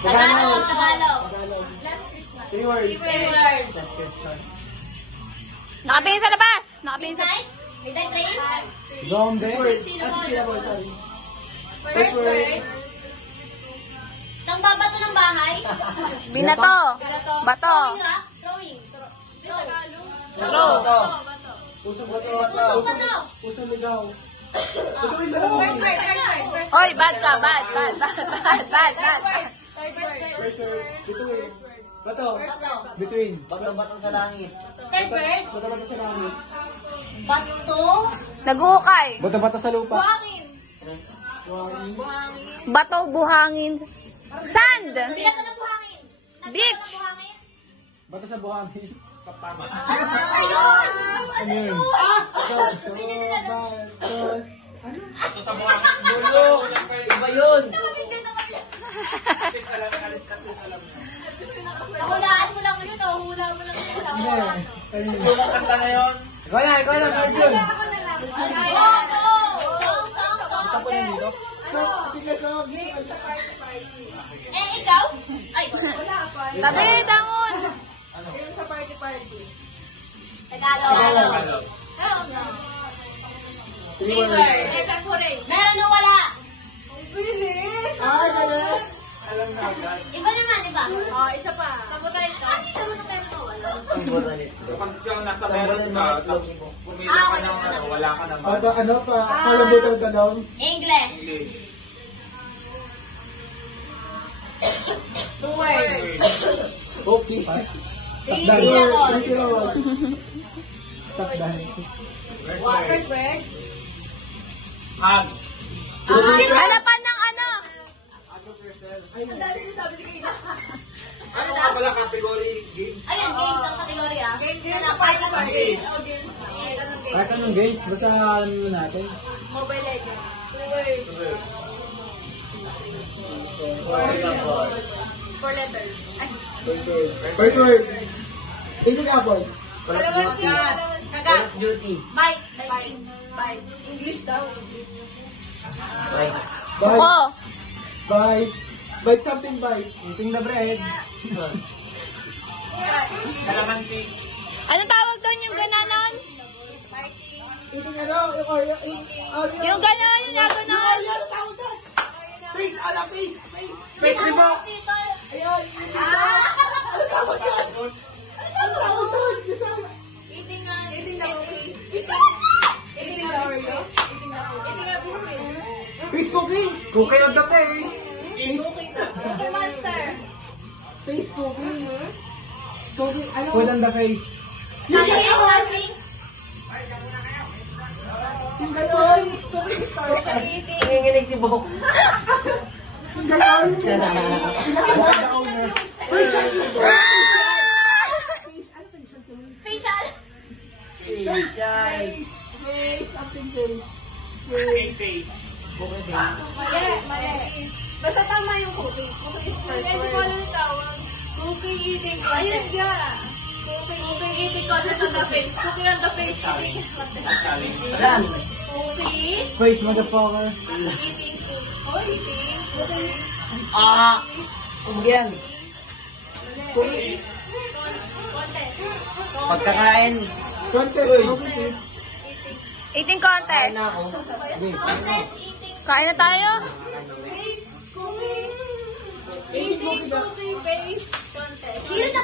Tagalog. Tagalog. Last Christmas. 3 words. 3 words. Last Christmas. Nakatingin sa labas. Nakatingin sa... Midnight? Midnight Train? Gombe. Syllable, sorry. First word. Nang babato ng bahay? Binato. Bato. Throwing rocks? Throwing. Throw. Pusong Pusong bato. Pusong ligaw. First word. Oy, bad ka. Bad. First word. Between. Bato. Bato. Between. Bato-bato sa langit. Third word. Bato-bato sa langit. Bato. Nag-uukay. Bato-bato sa lupa. Buhangin. Bato, buhangin. Sand. Binato ng buhangin. Beach. Buhangin. Bato sa buhangin. Ayun! Ano yun? Batos. Bulong! Iba yun! Nahulaan mo lang yun, hula mo lang yun. Hindi. Bulong kanta na yun! Ikaw na, Mark yun. Tapos na dito? Sige, song. Eh, ikaw? Ay, Tabi, dangon. Tagalog. Three words. Meron o wala? Ay, galit. Alam na agad. Iba naman, iba? Oo, isa pa. Sabotage ka? Ano na meron o wala? Kapag ikaw nasa meron ka, tapos pumili ka ng wala ka naman. Bato, ano pa? Kalabutang talong. English. English. 2 words. Okay. Three Takdan. syllables. Takdan. First word. Hug. Hanapan ng ano. Ang dami sinasabi ni Kayla. Ano nga pala category? Games? Ayun, games ang kategory ah. Games na lang. Games. Kahit anong guys, basta ano natin. Mobile Legends. 4 letters. Ay, First word. Eating apple. kalabas ka. Kaga. Duty. Bite. Bite. English daw. Bite. Buko. Bite. Bite something bite. Eating the bread. Kalamansi. Ano tawag doon yung gananon? Eating ano? Yung ganon, yung gaganon. Ano tawag doon? Face! Ala, face! Face! Face mo! Ayun! Ano tawag doon? Ano tawag doon? Yung sabi. Eating the cookie. Eating the Oreo. Eating the cookie. Face cooking! Cookie on the face! Cookie Monster. Face cooking! Cooking, ano? Food on the face. Nothing. Yung ganon! Cookie store. Eating. Nanginginig si Bok. Yung ganon! Pinakalaman na owner. Facial! Facial. Face! Face! Something face. Face. Mali. Basta tama yung cookie. Cookie is first word. Hindi ko alam yung tawag. Cookie eating contest. Ayun nga. Cookie eating contest on the face. Cookie on the face. Eating contest. Cookie. Face, motherfucker. Eating. Oh, eating. Cookie. Ah! Yan. Contest. Pagkakain. Contest, cookies. Eating contest. Na ako. Contest. Eating. Kain na tayo. Face. Cookie. Eating cookie face. Contest. Sino